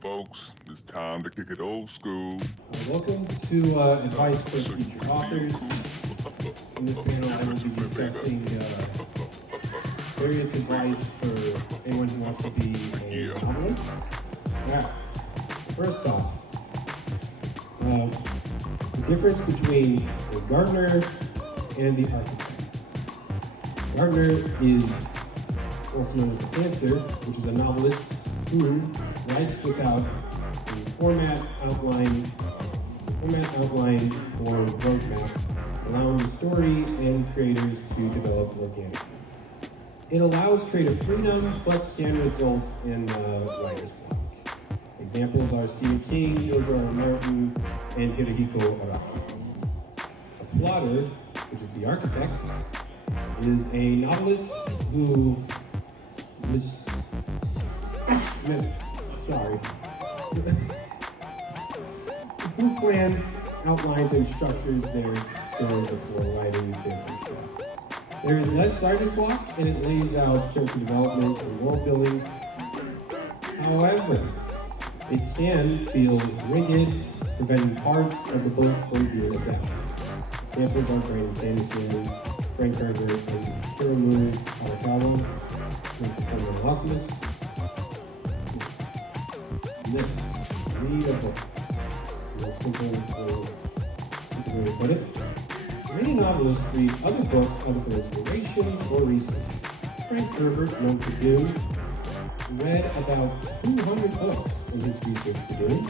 folks? It's time to kick it old school. Welcome to Advice for Future Authors. In this panel, I will be discussing various advice for anyone who wants to be a novelist. Now, first off, the difference between the gardener and the architect. Gardener is also known as the pantser, which is a novelist who writes without a format outline or roadmap, allowing the story and creators to develop organically. It allows creative freedom, but can result in writer's block. Examples are Stephen King, George R. R. Martin, and Hirohiko Araki. A plotter, which is the architect, is a novelist who who plans, outlines, and structures their story before writing their first draft. There is less writer's block, and it lays out character development and world building. However, it can feel rigid, preventing parts of the book from being adapted. Examples are Brandon Sanderson, Frank Herbert, and Hiromu Arakawa from The Alchemist. This, read a book. Simple way to put it. Many novelists read other books either for inspiration or research. Frank Herbert, known for Dune, read about 200 books in his research for Dune.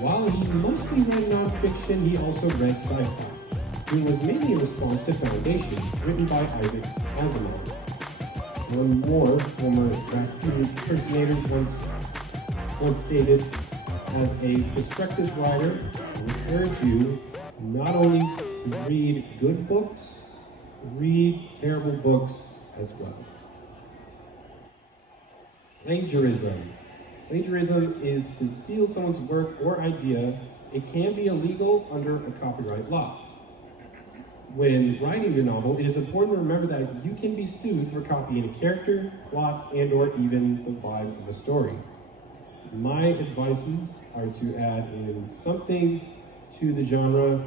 While he mostly read nonfiction, he also read sci-fi. Dune was mainly a response to Foundation, written by Isaac Asimov. One more former Rasputin impersonator once stated, as a prospective writer, I encourage you not only to read good books, read terrible books as well. Plagiarism. Plagiarism is to steal someone's work or idea. It can be illegal under a copyright law. When writing your novel, it is important to remember that you can be sued for copying a character, plot, and or even the vibe of a story. My advices are to add in something to the genre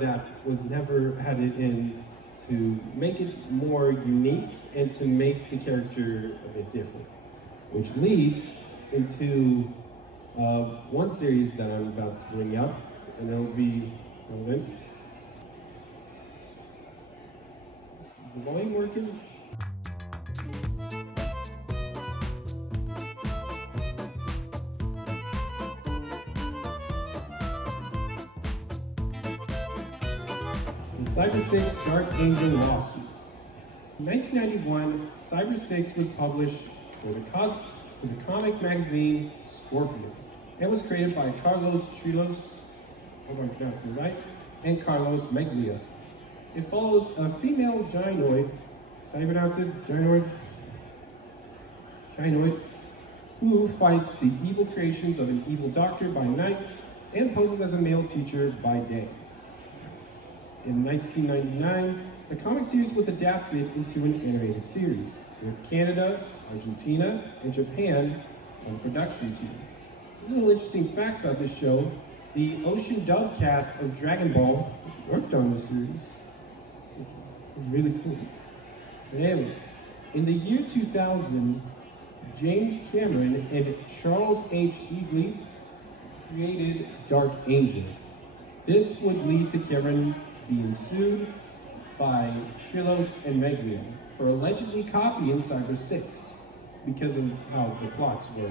that was never had it in, to make it more unique and to make the character a bit different, which leads into one series that I'm about to bring up, and it'll be relevant. Is the volume working? The Cyber 6 Dark Angel Lawsuit. In 1991, Cyber 6 was published for the comic magazine Scorpion, and was created by Carlos Trilos, hope I'm pronouncing it right, and Carlos Meglia. It follows a female gynoid, is that how you pronounce it? Gynoid, who fights the evil creations of an evil doctor by night and poses as a male teacher by day. In 1999, the comic series was adapted into an animated series, with Canada, Argentina, and Japan on the production team. A little interesting fact about this show, the Ocean dub cast of Dragon Ball worked on this series. It's really cool. But anyways, in the year 2000, James Cameron and Charles H. Eagley created Dark Angel. This would lead to Cameron being sued by Trilos and Meglia for allegedly copying Cyber 6 because of how the plots were.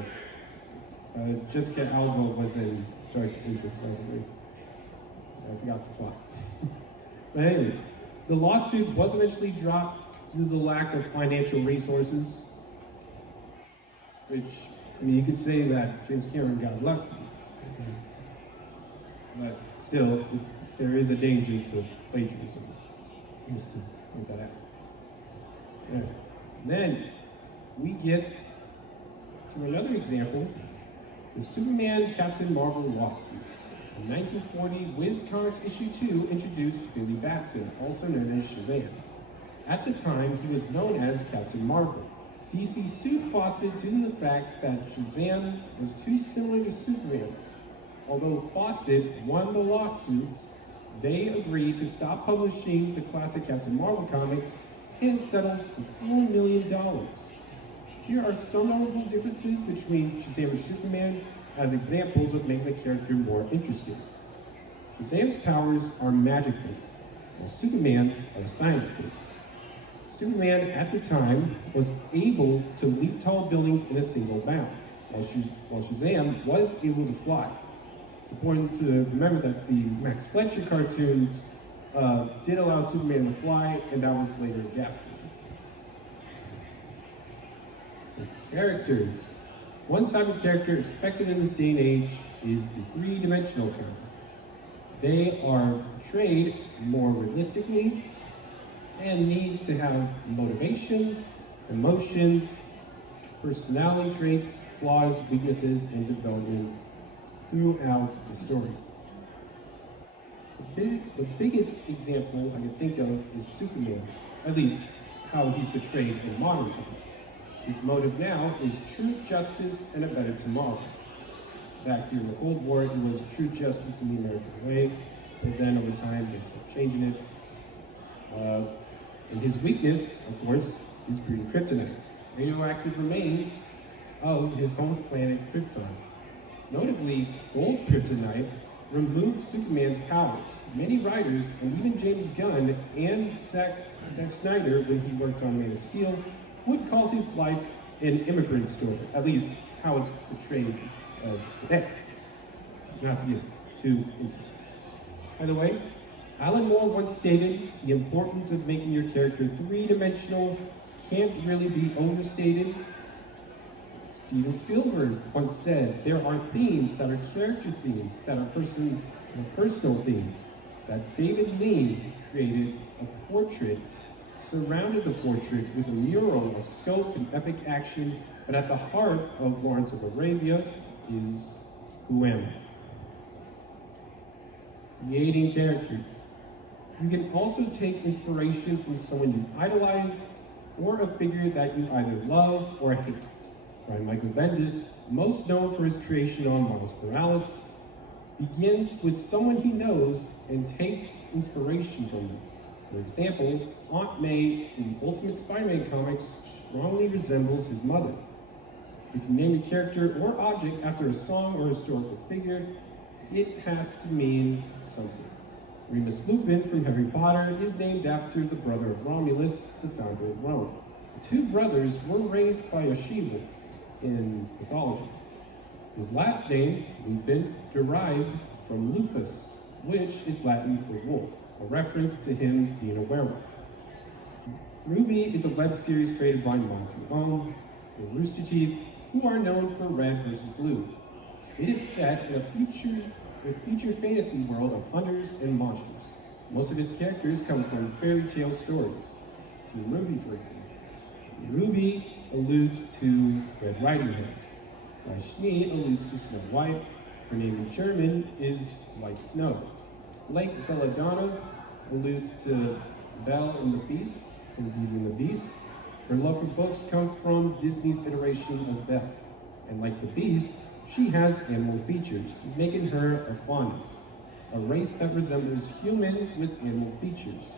Jessica Alba was in Dark Angel, by the way. I forgot the plot. But anyways, the lawsuit was eventually dropped due to the lack of financial resources, which, I mean, you could say that James Cameron got lucky. But still, there is a danger to plagiarism. Just to point that out. Yeah. Then we get to another example, the Superman Captain Marvel lawsuit. In 1940, Wiz Comics issue 2 introduced Billy Batson, also known as Shazam. At the time, he was known as Captain Marvel. DC sued Fawcett due to the fact that Shazam was too similar to Superman. Although Fawcett won the lawsuit, they agreed to stop publishing the classic Captain Marvel comics and settled for $4 million. Here are some notable differences between Shazam and Superman as examples of making the character more interesting. Shazam's powers are magic-based, while Superman's are science-based. Superman, at the time, was able to leap tall buildings in a single bound, while Shazam was able to fly. It's important to remember that the Max Fletcher cartoons did allow Superman to fly, and that was later adapted. The characters. One type of character expected in this day and age is the three-dimensional character. They are portrayed more realistically and need to have motivations, emotions, personality traits, flaws, weaknesses, and development throughout the story. The biggest example I can think of is Superman, at least how he's portrayed in modern times. His motive now is truth, justice, and a better tomorrow. Back during the Cold War, it was truth, justice, and the American way, but then over time they kept changing it. And his weakness, of course, is green kryptonite, radioactive remains of his home planet Krypton. Notably, gold kryptonite removed Superman's powers. Many writers, and even James Gunn and Zack Snyder, when he worked on Man of Steel, would call his life an immigrant story, at least how it's portrayed today. Not to get too into it. By the way, Alan Moore once stated, the importance of making your character three-dimensional can't really be overstated. Steven Spielberg once said, there are themes that are character themes, that are personal themes, that David Lean created a portrait, surrounded the portrait with a mural of scope and epic action, but at the heart of Lawrence of Arabia is who am I? Creating characters. You can also take inspiration from someone you idolize or a figure that you either love or hate. Brian Michael Bendis, most known for his creation on Miles Morales, begins with someone he knows and takes inspiration from them. For example, Aunt May in the Ultimate Spider-Man comics strongly resembles his mother. If you name a character or object after a song or historical figure, it has to mean something. Remus Lupin from Harry Potter is named after the brother of Romulus, the founder of Rome. The two brothers were raised by a she-wolf in mythology. His last name, Lupin, derived from lupus, which is Latin for wolf, a reference to him being a werewolf. Ruby is a web series created by Miles Malone for Rooster Teeth, who are known for Red vs. Blue. It is set in a future fantasy world of hunters and monsters. Most of its characters come from fairy tale stories. Team Ruby, for example. Ruby alludes to Red Riding Hood, while Schnee alludes to Snow White. Her name in German is White Snow. Lake Belladonna alludes to Belle and the Beast from Beauty and the Beast. Her love for books comes from Disney's iteration of Belle. And like the Beast, she has animal features, making her a faunus, a race that resembles humans with animal features.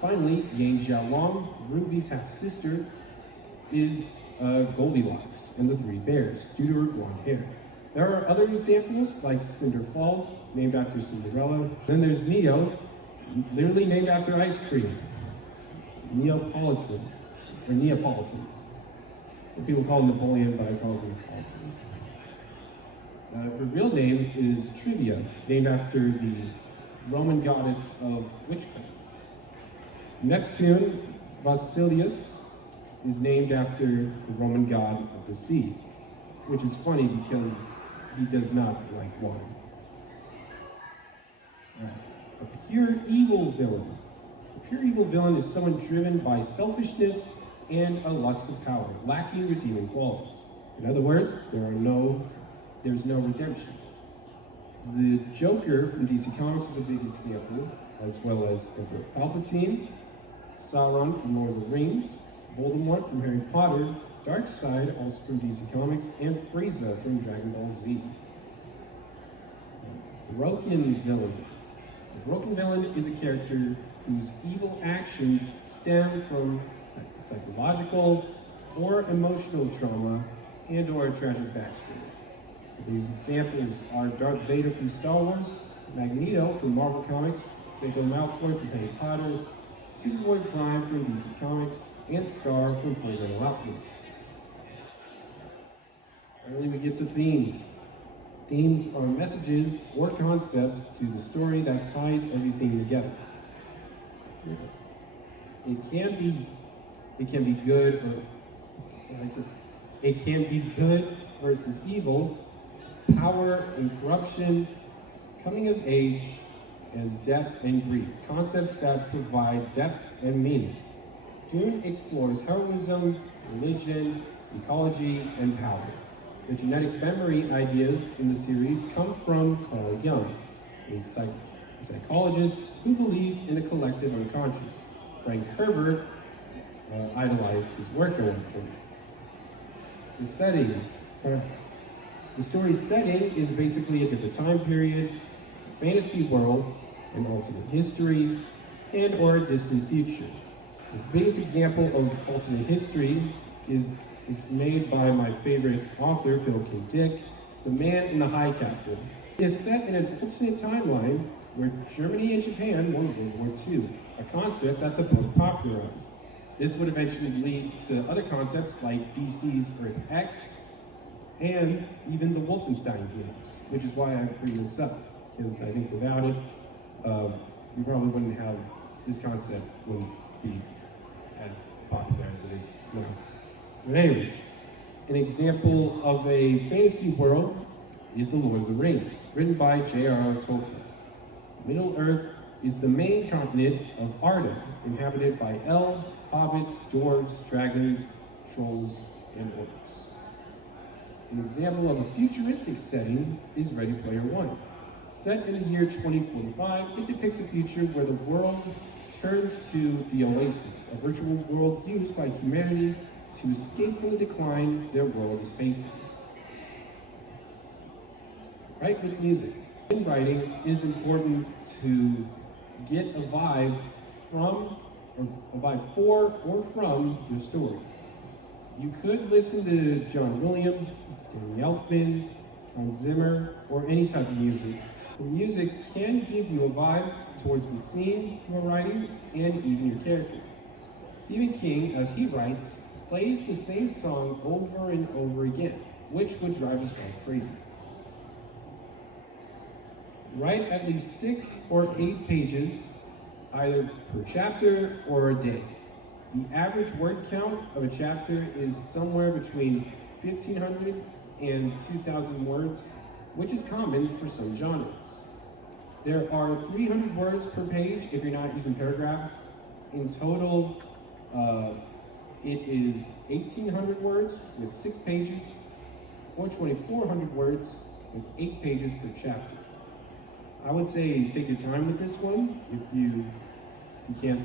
Finally, Yang Xiaolong, Ruby's half-sister, is Goldilocks and the Three Bears, due to her blonde hair. There are other examples, like Cinder Falls, named after Cinderella. Then there's Neo, literally named after ice cream. Neapolitan. Some people call him Napoleon, but I call him Neapolitan. Her real name is Trivia, named after the Roman goddess of witchcraft. Neptune Vasilius is named after the Roman god of the sea, which is funny because he does not like water. A pure evil villain. A pure evil villain is someone driven by selfishness and a lust of power, lacking redeeming qualities. In other words, there's no redemption. The Joker from DC Comics is a big example, as well as Emperor Palpatine, Sauron from Lord of the Rings, Voldemort from Harry Potter, Darkseid also from DC Comics, and Frieza from Dragon Ball Z. Broken villains. The broken villain is a character whose evil actions stem from psychological or emotional trauma and or a tragic backstory. These examples are Darth Vader from Star Wars, Magneto from Marvel Comics, Draco Malfoy from Harry Potter, Superboy Prime from DC Comics, and Scar from Fullmetal Alchemist. Finally, we get to themes. Themes are messages or concepts to the story that ties everything together. It can be good versus evil, power and corruption, coming of age, and death and grief. Concepts that provide depth and meaning. Dune explores heroism, religion, ecology, and power. The genetic memory ideas in the series come from Carl Jung, a psychologist who believed in a collective unconscious. Frank Herbert idolized his work on him. The setting. The story's setting is basically a different time period, a fantasy world, an alternate history, and or a distant future. The biggest example of alternate history is made by my favorite author, Phil K. Dick, The Man in the High Castle. It is set in an alternate timeline where Germany and Japan won World War II, a concept that the book popularized. This would eventually lead to other concepts like DC's Earth X, and even the Wolfenstein games, which is why I bring this up, because I think without it, we probably wouldn't have this concept wouldn't be as popular as it is now. But anyways, an example of a fantasy world is The Lord of the Rings, written by J.R.R. Tolkien. Middle-earth is the main continent of Arda, inhabited by elves, hobbits, dwarves, dragons, trolls, and orcs. An example of a futuristic setting is Ready Player One. Set in the year 2045, it depicts a future where the world turns to the Oasis, a virtual world used by humanity to escape from the decline their world is facing. Write with music. In writing, it is important to get a vibe from, or a vibe for or from your story. You could listen to John Williams, Danny Elfman, Hans Zimmer, or any type of music. The music can give you a vibe towards the scene you are writing and even your character. Stephen King, as he writes, plays the same song over and over again, which would drive us all crazy. Write at least 6 or 8 pages, either per chapter or a day. The average word count of a chapter is somewhere between 1,500 and 2,000 words, which is common for some genres. There are 300 words per page if you're not using paragraphs. In total, it is 1,800 words with 6 pages, or 2,400 words with 8 pages per chapter. I would say take your time with this one if you can't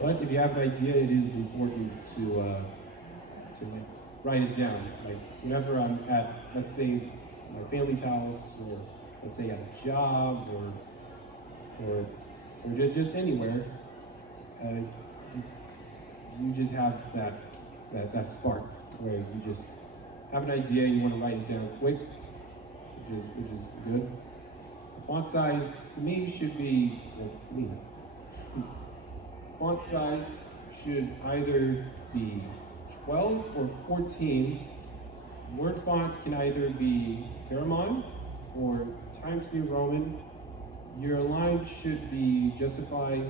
but if you have an idea, it is important to write it down. Like whenever I'm at, let's say, my family's house, or let's say at a job, or just anywhere, you just have that spark where you just have an idea, you want to write it down quick, which is good. Font size, to me, should be, font size should either be 12 or 14. Word font can either be Garamond or Times New Roman. Your line should be justified,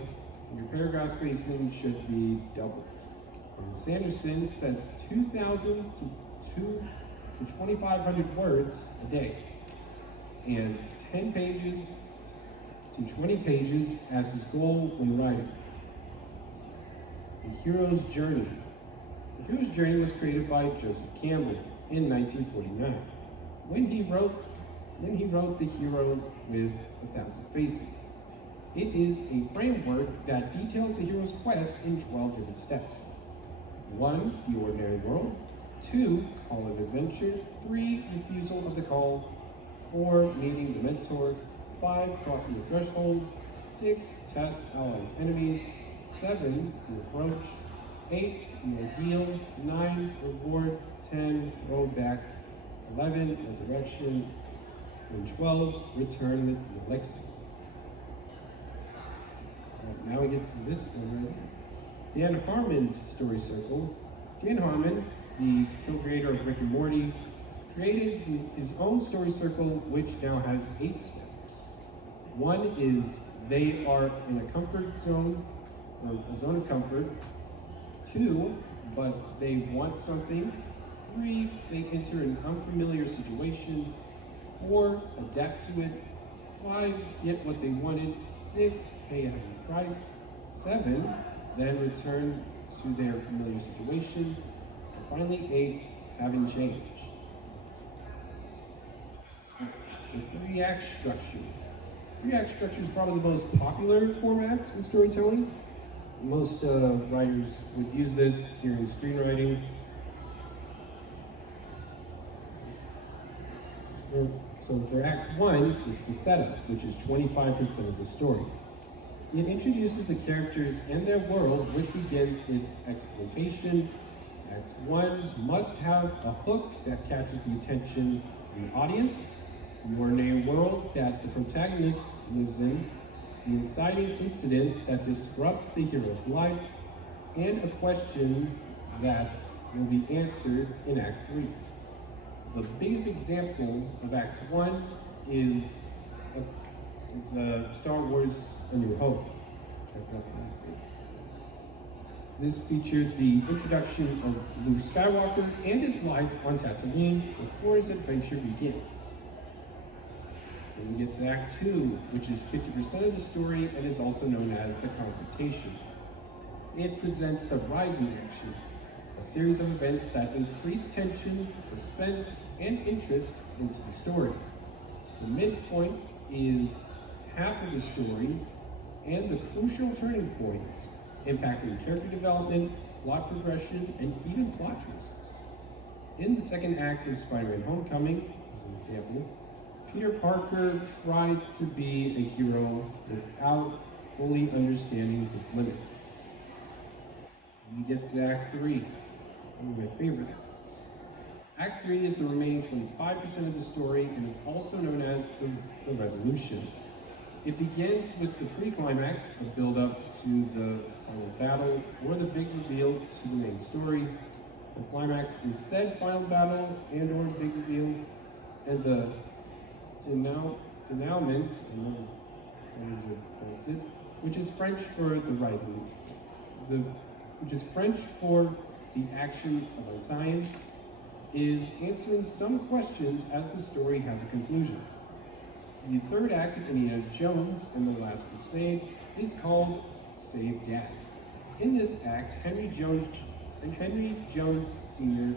and your paragraph spacing should be doubled. Sanderson sets 2,000 to 2,500 words a day, and 10 pages to 20 pages as his goal when writing. The Hero's Journey. The Hero's Journey was created by Joseph Campbell in 1949, when he wrote The Hero with 1,000 Faces. It is a framework that details the hero's quest in 12 different steps. 1. The ordinary world. 2. Call of adventure. 3. Refusal of the call. 4. Meeting the mentor. 5. Crossing the threshold. 6. Test allies' enemies. 7. The approach. 8. The ordeal. 9. Reward. 10. Rollback. 11. Resurrection. And 12. Return the elixir. Right, now we get to this one right here. Dan Harmon's story circle. Dan Harmon, the co-creator of Rick and Morty, created his own story circle, which now has 8 steps. 1 is they are in a comfort zone, or a zone of comfort. 2, but they want something. 3, they enter an unfamiliar situation. 4, adapt to it. 5, get what they wanted. 6, pay a high price. 7, then return to their familiar situation. And finally, 8, having changed. The 3-act structure. 3-act structure is probably the most popular format in storytelling. Most writers would use this here in screenwriting. So for Act 1, it's the setup, which is 25% of the story. It introduces the characters and their world, which begins its exploitation. Act 1 must have a hook that catches the attention of the audience, the ordinary world that the protagonist lives in, the inciting incident that disrupts the hero's life, and a question that will be answered in Act 3. The biggest example of Act 1 is Star Wars A New Hope. This featured the introduction of Luke Skywalker and his life on Tatooine before his adventure begins. Then we get to Act 2, which is 50% of the story and is also known as the confrontation. It presents the rising action, a series of events that increase tension, suspense, and interest into the story. The midpoint is half of the story and the crucial turning point, impacting character development, plot progression, and even plot twists. In the second act of Spider-Man Homecoming, as an example, Peter Parker tries to be a hero without fully understanding his limits. We get to Act 3, one of my favorite acts. Act 3 is the remaining 25% of the story and is also known as the resolution. It begins with the pre-climax, a build-up to the final battle, or the big reveal to the main story. The climax is said final battle and or big reveal, and the denouement, which is French for the rising, which is French for the action of untying, is answering some questions as the story has a conclusion. The third act of Indiana Jones and the Last Crusade is called Save Dad. In this act, Henry Jones Sr.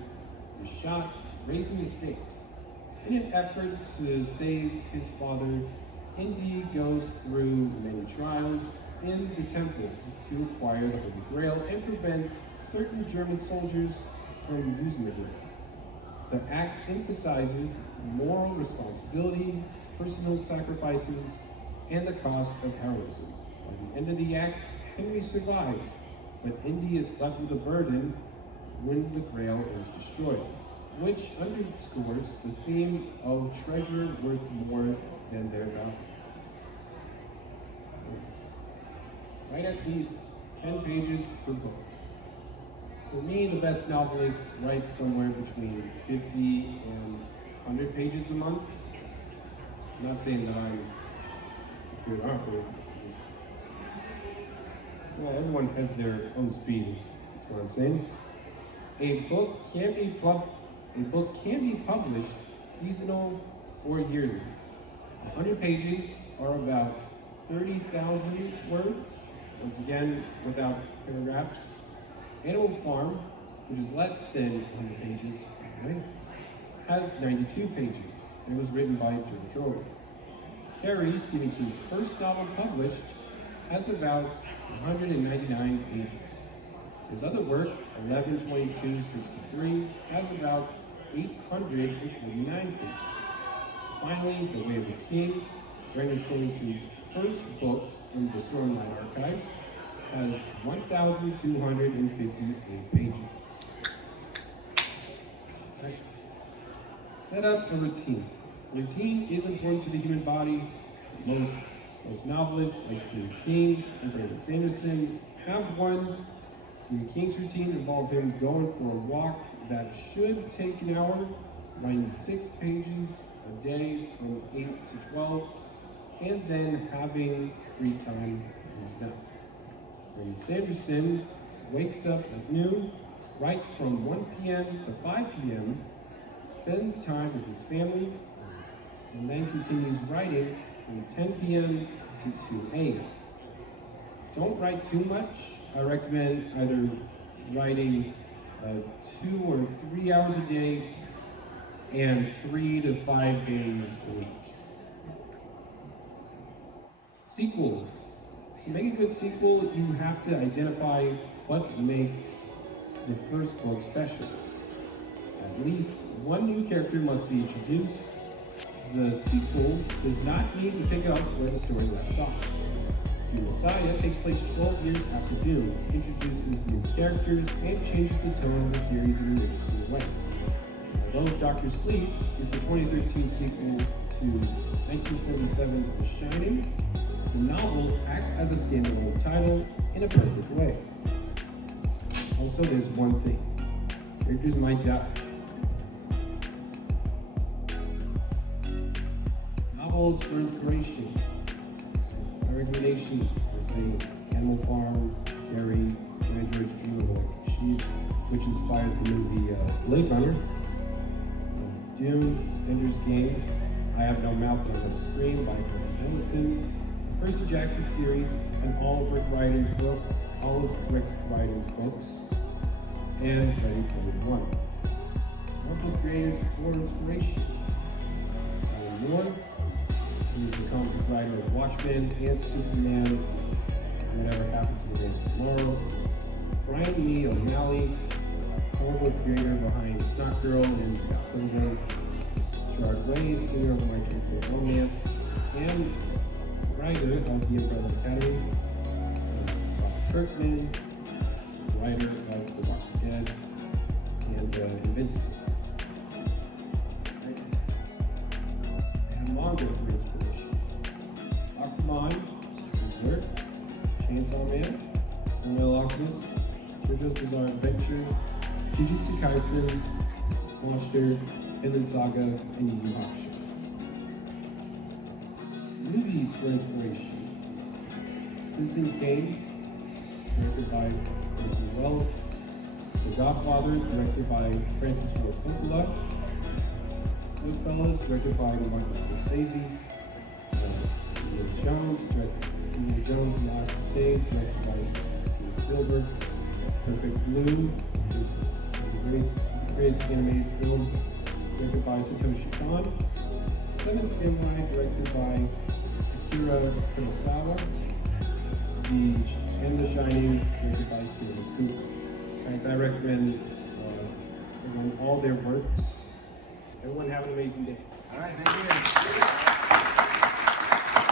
is shot, raising the stakes. In an effort to save his father, Indy goes through many trials in the temple to acquire the Holy Grail and prevent certain German soldiers from using the Grail. The act emphasizes moral responsibility, personal sacrifices, and the cost of heroism. By the end of the act, Henry survives, but Indy is left with a burden when the Grail is destroyed, which underscores the theme of treasure worth more than their value. Write at least 10 pages per book. For me, the best novelist writes somewhere between 50 and 100 pages a month. I'm not saying that I'm a good author. Well, everyone has their own speed, that's what I'm saying. A book can be published seasonal or yearly. 100 pages are about 30,000 words, once again, without paragraphs. Animal Farm, which is less than 100 pages, right, has 92 pages. It was written by George Orwell. Carrie, Stephen King's first novel published, has about 199 pages. His other work, 11/22/63, has about 849 pages. Finally, The Way of the King, Brandon Sanderson's first book in the Stormlight Archives, has 1,258 pages. Right. Set up a routine. A routine is important to the human body. Most novelists, like Stephen King and Brandon Sanderson, have one. Stephen King's routine involved him going for a walk that should take an hour, writing 6 pages a day from 8 to 12, and then having free time when he's done. Brandon Sanderson wakes up at noon, writes from 1 p.m. to 5 p.m., spends time with his family, and then continues writing from 10 p.m. to 2 a.m. Don't write too much. I recommend either writing 2 or 3 hours a day and 3 to 5 days a week. Sequels. To make a good sequel, you have to identify what makes the first book special. At least one new character must be introduced. The sequel does not need to pick up where the story left off. Dune Messiah takes place 12 years after Dune, introduces new characters, and changes the tone of the series in an interesting way. Although Dr. Sleep is the 2013 sequel to 1977's The Shining, the novel acts as a standalone title in a perfect way. Also, there's one thing. Characters might die. Novels for inspiration. My recommendations are saying Animal Farm, Carrie, Android's Dream of Electric Sheep, which inspired the movie Blade Runner. Dune, Ender's Game, I Have No Mouth and I Must Scream by Grant Ellison, the Percy Jackson series, and all of Rick Riordan's books, and Ready Player One. Our book creators for inspiration. Alan Moore, who is the comic book writer of Watchmen and Superman, Whatever Happened to the Day of Tomorrow. Brian Lee O'Malley, comic book creator behind Snot Girl and Scott Pilgrim. Gerard Way, singer of My Chemical Romance, and writer of The Umbrella Academy. Bob Kirkman, writer of The Walking Dead, and Invincible. And manga for inspiration. Aquaman, Berserk, Chainsaw Man, Fullmetal Alchemist, JoJo's Bizarre Adventure, Jujutsu Kaisen, Monster, Vinland Saga, and Yu Yu Hakusho. Movies for inspiration. Citizen Kane, directed by Orson Welles. The Godfather, directed by Francis Ford Coppola. Goodfellas, directed by Martin Scorsese. Indiana Jones and the Last Crusade, directed by Steven Spielberg. Perfect Blue, the greatest animated film, directed by Satoshi Kon. Seven Samurai, directed by Akira Kurosawa. And The Shining, directed by Stanley Kubrick. I recommend all their works. So everyone have an amazing day. All right, thank you.